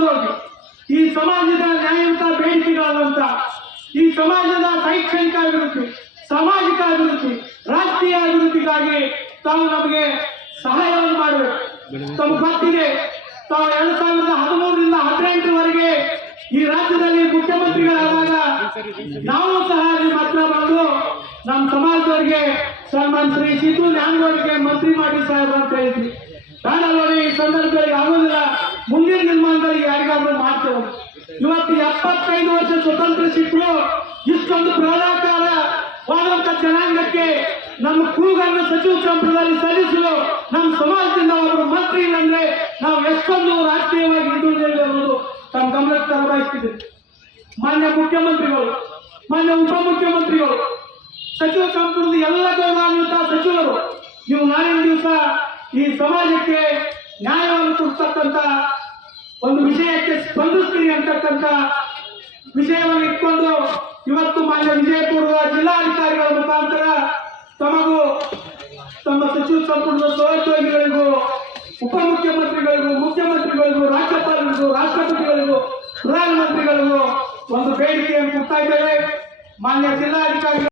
ತಗೊಂಡೋಗಿ ಈ ಸಮಾಜದ ನ್ಯಾಯಯುತ ಬೇಡಿಕೆಗಳಾದಂತ ಈ ಸಮಾಜದ ಶೈಕ್ಷಣಿಕ ಅಭಿವೃದ್ಧಿ, ಸಾಮಾಜಿಕ ಅಭಿವೃದ್ಧಿ, ರಾಷ್ಟ್ರೀಯ ಅಭಿವೃದ್ಧಿಗಾಗಿ ತಾವು ನಮಗೆ ಸಹಾಯವನ್ನು ಮಾಡಬೇಕು. ತಮ್ಮ ಗೊತ್ತಿದೆ ತಾವು ಎರಡ್ ಸಾವಿರದ ಹದಿಮೂರರಿಂದ ಹದಿನೆಂಟರವರೆಗೆ ಈ ರಾಜ್ಯದಲ್ಲಿ ಮುಖ್ಯಮಂತ್ರಿಗಳಾದಾಗ ನಾವು ಸಹ ನಿಮ್ಮ ಹತ್ರ ಬಂದು ನಮ್ಮ ಸಮಾಜದವರಿಗೆ ಸನ್ಮಾನ್ ಶ್ರೀ ಸಿದ್ದು ನ್ಯಾಮಗೌಡರಿಗೆ ಮಂತ್ರಿ ಮಾಡಿ ಸಾಹೇಬ್ ಅಂತ ಹೇಳಿದ್ವಿ. ಸಂದರ್ಭದಲ್ಲಿ ಆಗೋದಿಲ್ಲ. ಮುಂದಿನ ನಿರ್ಮಾಣದಲ್ಲಿ ಯಾರಿಗಾದ್ರೂ ಮಾಡ್ತೇವೆ. ಇವತ್ತು ಎಪ್ಪತ್ತೈದು ವರ್ಷ ಸ್ವತಂತ್ರ ಸಿಕ್ಕರು ಇಷ್ಟೊಂದು ಬೃಹದಾಕಾರವಾದಂತ ಜನಾಂಗಕ್ಕೆ ನಮ್ಮ ಕೂಗನ್ನು ಸಚಿವ ಸಂಪುಟದಲ್ಲಿ ಸಲ್ಲಿಸಲು ನಮ್ಮ ಸಮಾಜದಿಂದ ಅವರು ಮಂತ್ರಿ ಇಲ್ಲಂದ್ರೆ ನಾವು ಎಷ್ಟೊಂದು ರಾಷ್ಟ್ರೀಯವಾಗಿ ಹಿಂದುಳಿದಿಲ್ಲ ಅನ್ನೋದು ತಮ್ಮ ಗಮನಕ್ಕೆ ತರಬಾಯಿಸ್ತಿದೆ ಮಾನ್ಯ ಮುಖ್ಯಮಂತ್ರಿಗಳು, ಮಾನ್ಯ ಉಪಮುಖ್ಯಮಂತ್ರಿಗಳು, ಸಚಿವ ಸಂಪುಟದ ಎಲ್ಲ ಗೌರವಾನ್ವಿತ ಸಚಿವರು, ನೀವು ನಾಳಿನ ದಿವಸ ಈ ಸಮಾಜಕ್ಕೆ ನ್ಯಾಯವನ್ನು ಕೊಡ್ತಕ್ಕಂಥ ಒಂದು ವಿಷಯಕ್ಕೆ ಸ್ಪಂದಿಸ್ತೀನಿ ಅಂತಕ್ಕಂಥ ವಿಷಯವನ್ನು ಇಟ್ಕೊಂಡು ಇವತ್ತು ಮಾನ್ಯ ವಿಜಯಪುರದ ಜಿಲ್ಲಾಧಿಕಾರಿಗಳ ಮುಖಾಂತರ ತಮಗೂ ತಮ್ಮ ಸಚಿವ ಸಂಪುಟದ ಸಹೋದ್ಯೋಗಿಗಳಿಗೂ, ಉಪಮುಖ್ಯಮಂತ್ರಿಗಳಿಗೂ, ಮುಖ್ಯಮಂತ್ರಿಗಳಿಗೂ, ರಾಜ್ಯಪಾಲರಿಗೂ, ರಾಷ್ಟ್ರಪತಿಗಳಿಗೂ, ಪ್ರಧಾನಮಂತ್ರಿಗಳಿಗೂ ಒಂದು ಬೇಡಿಕೆಯನ್ನು ಕೊಡ್ತಾ ಇದ್ದೇವೆ. ಮಾನ್ಯ ಜಿಲ್ಲಾಧಿಕಾರಿಗಳು